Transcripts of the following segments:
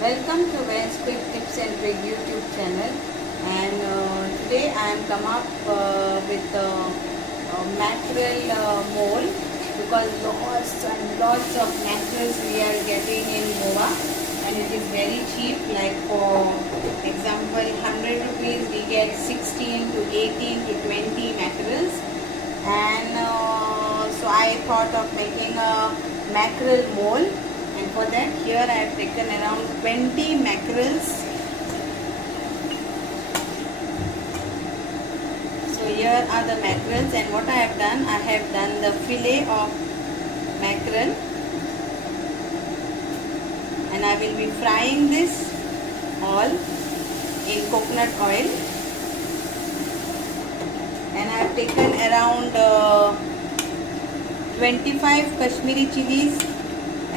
Welcome to Ben's Quick Tips and Trick YouTube channel, and today I am come up with mackerel mold, because lots and lots of mackerels we are getting in Goa, and it is very cheap. Like for example, 100 rupees we get 16 to 18 to 20 mackerels, and so I thought of making a mackerel mold. And for that, here I have taken around 20 mackerels. So here are the mackerels, and what I have done the fillet of mackerel, and I will be frying this all in coconut oil. And I have taken around 25 Kashmiri chilies,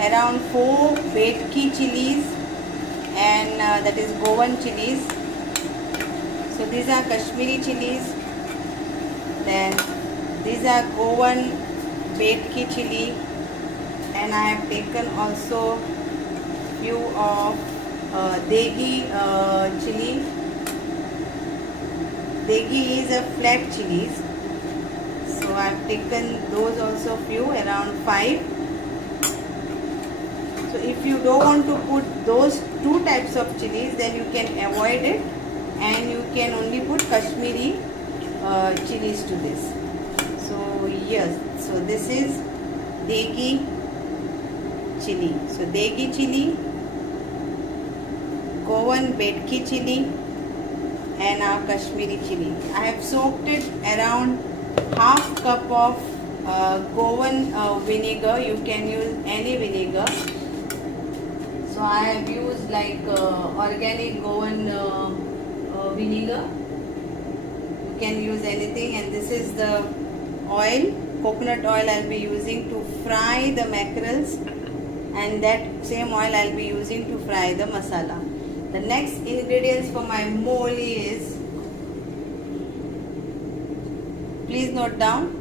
around 4 Betki chilies, and that is Goan chilies. So these are Kashmiri chilies, then these are Goan Betki chili, and I have taken also few of Degi chili. Degi is a flat chilies, so I have taken those also few, around 5. So if you don't want to put those two types of chilies, then you can avoid it, and you can only put Kashmiri chilies to this. So yes, so this is Degi chili. So Degi chili, Goan Betki chili, and our Kashmiri chili. I have soaked it around half cup of Goan vinegar. You can use any vinegar. So I have used like organic Goan vinegar. You can use anything, and this is the oil, coconut oil I will be using to fry the mackerels, and that same oil I will be using to fry the masala. The next ingredients for my moll is, please note down,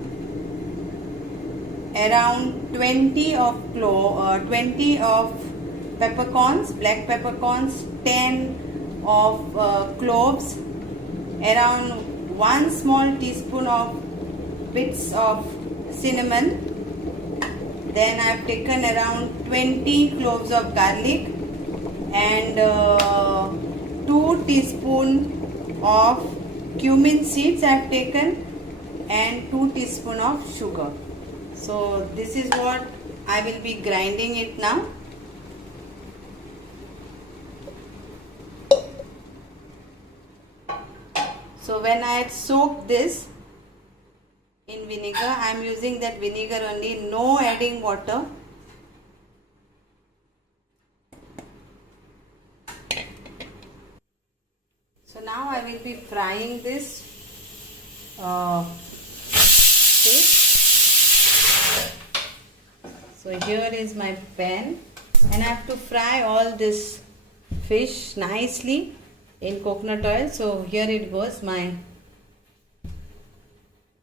around 20 of peppercorns, black peppercorns, 10 of cloves, around 1 small teaspoon of bits of cinnamon. Then I have taken around 20 cloves of garlic, and 2 teaspoons of cumin seeds I have taken, and 2 teaspoons of sugar. So this is what I will be grinding it now. So when I had soaked this in vinegar, I am using that vinegar only, no adding water. So now I will be frying this fish. So here is my pan, and I have to fry all this fish nicely in coconut oil. So here it goes, my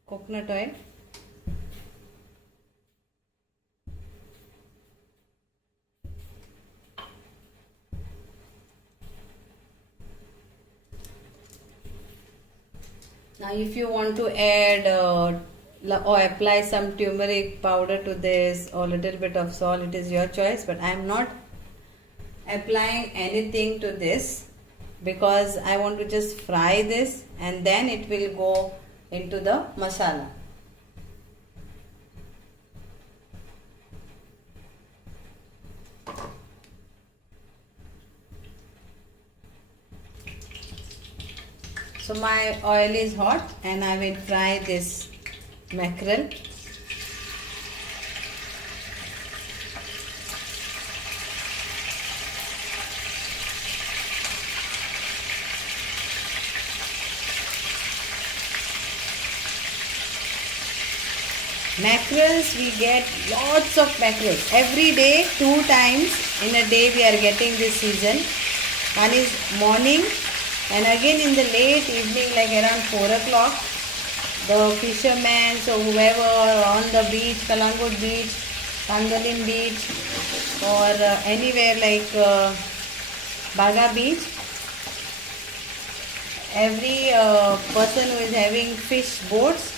coconut oil. Now if you want to add or apply some turmeric powder to this, or little bit of salt, it is your choice, but I am not applying anything to this, because I want to just fry this, and then it will go into the masala. So my oil is hot, and I will fry this mackerel. Mackerels, we get lots of mackerels every day. 2 times in a day we are getting this season. One is morning, and again in the late evening, like around 4 o'clock, the fishermen, so whoever on the beach, Kalangut beach, Pandalin beach, or anywhere like Baga Beach. Every person who is having fish boats,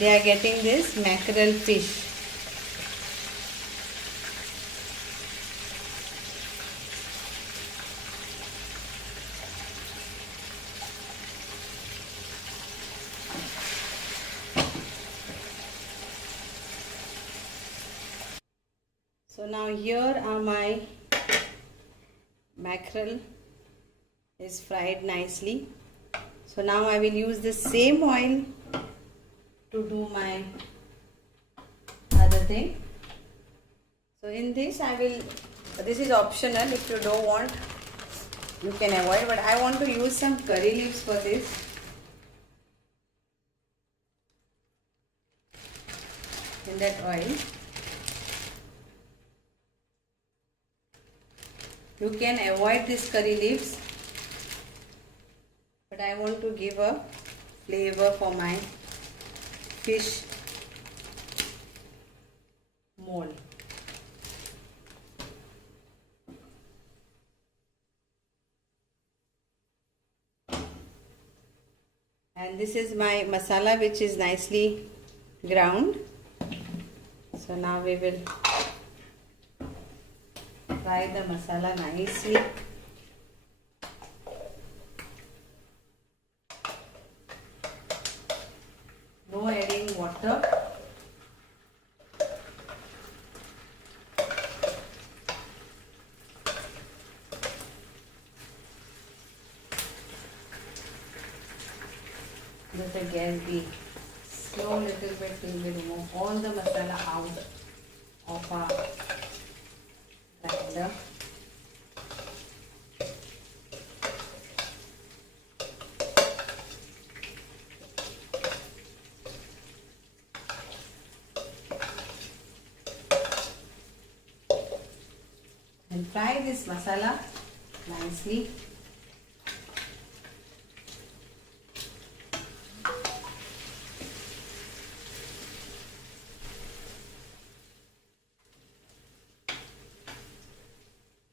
they are getting this mackerel fish. So now here are my mackerel is fried nicely. So now I will use the same oil to do my other thing. So in this this is optional. If you don't want, you can avoid, but I want to use some curry leaves for this. In that oil. You can avoid this curry leaves, but I want to give a flavor for my fish moll. And this is my masala, which is nicely ground. So now we will fry the masala nicely. No adding water. Let the gas be slow little bit till we remove all the masala out of our grinder. And fry this masala nicely.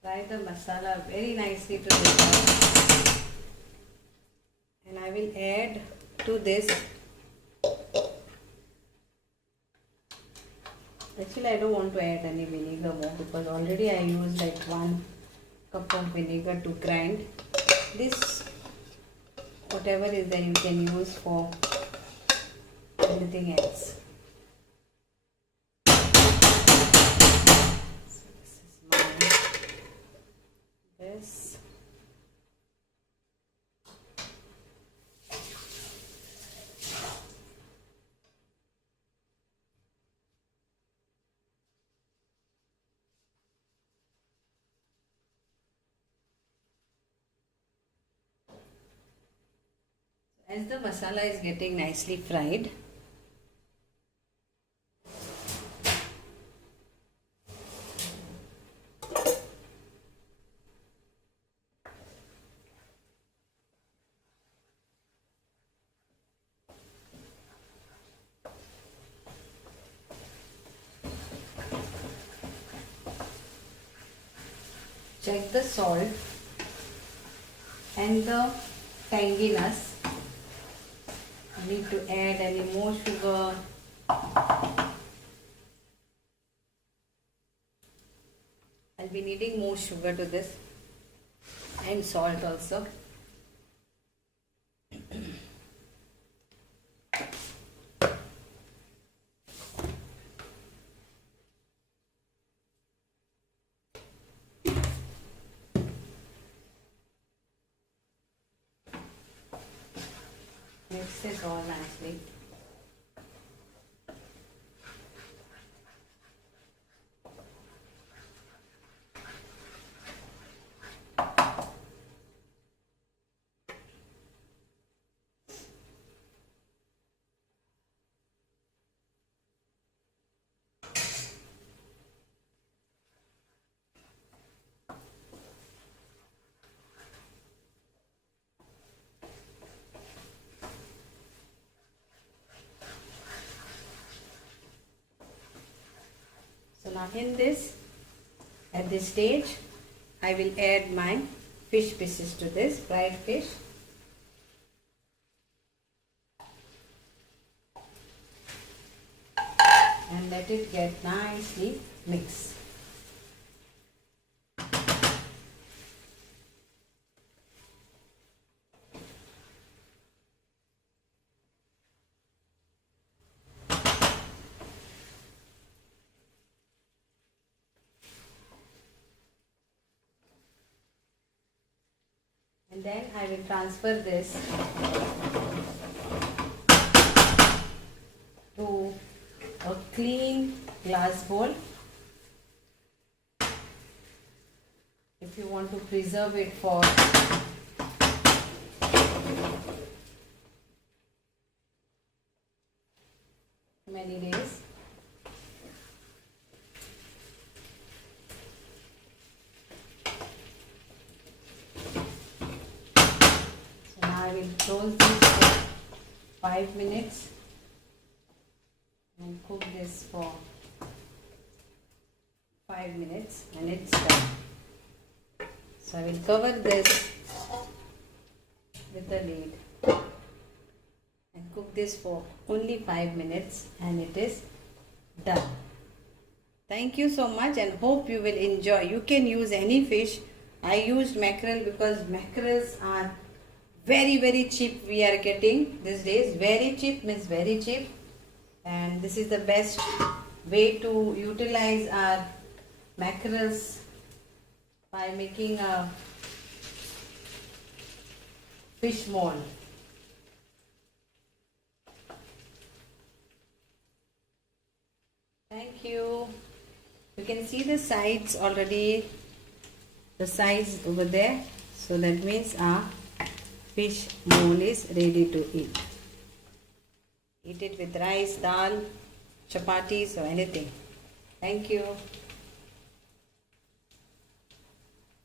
Fry the masala very nicely to this. And I will add to this. Actually, I don't want to add any vinegar more because already I used like 1 cup of vinegar to grind. This, whatever is there, you can use for anything else. So this is my this. As the masala is getting nicely fried, check the salt and the tanginess. I need to add any more sugar. I'll be needing more sugar to this and salt also. Mix this all nicely. So now in this, at this stage, I will add my fish pieces to this fried fish. And let it get nicely mixed. And then I will transfer this to a clean glass bowl. If you want to preserve it for many days. I will close this for 5 minutes and cook this for 5 minutes and it's done. So I will cover this with the lid and cook this for only 5 minutes and it is done. Thank you so much and hope you will enjoy. You can use any fish. I used mackerel because mackerels are very cheap. We are getting these days. Very cheap means very cheap, and this is the best way to utilize our mackerels by making a fish mold. Thank you. You can see the sides already, the sides over there. So that means our fish mold is ready to eat. Eat it with rice, dal, chapatis or anything. Thank you.